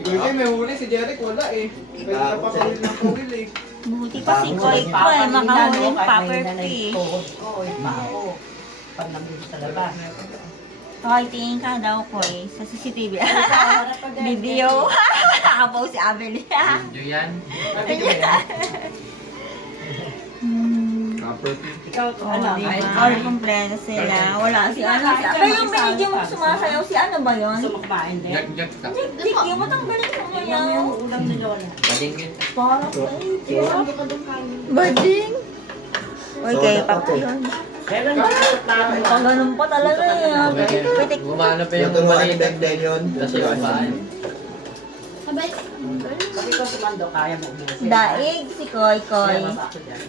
Kuya, may huli si Jeric, wala eh. Kaya napakawil ng kawil eh. Buti pa si Koy Koy, makahuling popper fish. Oo, pa ako. Pag nabili sa labas. Koy, tingin ka daw, Koy, sa CCTV. Video. Nakapaw si Abel. Video yan. Ikaw, Oh, ano? diba? Kompleto sila. Wala si ano. Pero yung binigyan mo sumasayaw, si ano ba yun? Sumakain din. Jag-jag ka. Tik, yung matanggalin mo Yung yan. ulam ni Lola. Bading yun. Para sa Bading. Uy, kaya pa po yun. Meron ba namin? Pag ganun pa talaga yan. Pwede. Gumana pa yung Naturuan ni maliit. Bek din yun. Kasi yung paan. Sabi ko si Mando, kaya mo ubusin. Daig si Koy Koy. Kaya ba ako dyan?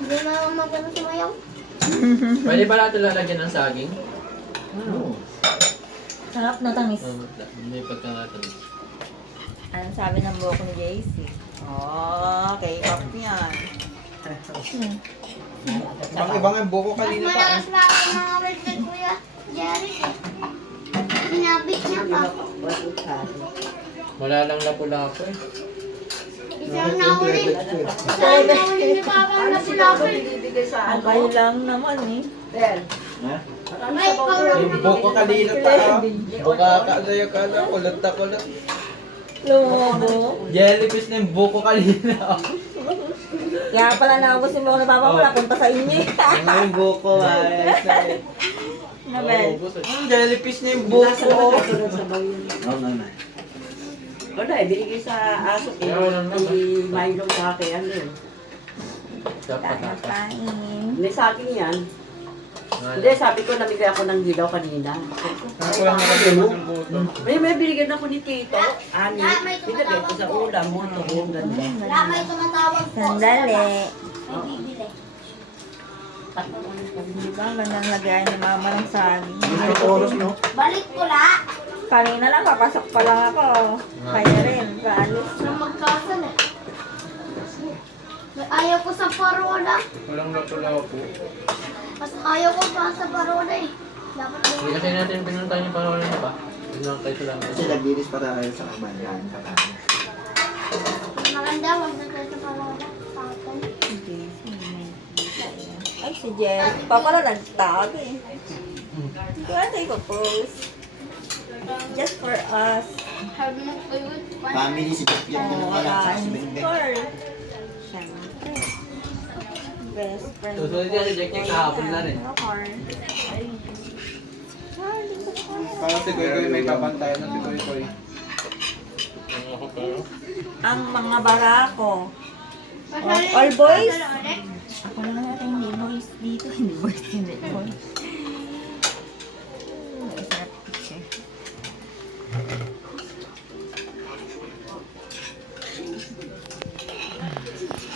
Hindi na magano sumayaw. Pwede ba natin lalagyan ng saging? Sarap na tamis. May pagkakatamis. Anong sabi ng buhok ni JC? Oh, kay pop yan. Ibang ang buko Mas kanina pa. malakas pa ako mga words kay Kuya Jerry eh. Hinabit niya pa. Wala lang lapu-lapu eh. Isang nahuli. Isang nahuli ni Papa na pulapin. Bibigay sa ano? Okay lang naman eh. Del. Ay, ikaw lang. Yung buko kanina pa. Buka ka na yung kala. Kulot na kulot. Lumobo. Jellyfish na yung buko kanina. Kaya pala naubos yung buhok na papa ko, napunta sa inyo. Ano yung buko ay? Nabel. Jellyfish na yung Buko. buko. Sa bayan. Oo naman. Wala eh, binigay sa aso eh. Ayaw lang naman. Si Milo sa akin, ano yun. Dapat Kaya dapat. kain. Hindi sa akin yan. Hindi, sabi ko namigay ako ng dilaw kanina. Ako lang nakagawa ng buto. May binigyan ako ni Tito. Ani, binigay ko sa ulam mo. Ito, yung ganda. Wala, may tumatawag po. Sandali. May bibili. Diba, ang gandang lagayan ni mama ng saging. Oras, no? Balik ko la. Kanina lang, papasok pa lang ako. Kaya rin, kaalis. Na magkasan eh. Ayaw ko sa parola. Walang lapu-lapu. Mas ayaw ko pa sa parola eh. Dapat Hindi kasi natin pinuntahan yung pangalan niya ba? Yun lang kayo lang. Kasi naglinis pa tayo sa kamanyan. maganda, wag na tayo sa parola. Tapon. Ay, si Jen. Papa na nagtag eh. Kaya tayo ko-post. Just for us. Sabi mo kayo. Family, si Jack yan Oo, naman wala sa kain si si Bek Bek. Cor. Siyempre. Best friend. Susunod yan si Jack niya kahapon na rin. Ano, Cor? Parang si Koy Koy may kapantayan ng si Koy Koy. Ang mga barako. All boys? Ako lang natin hindi boys dito. Hindi boys, hindi boys.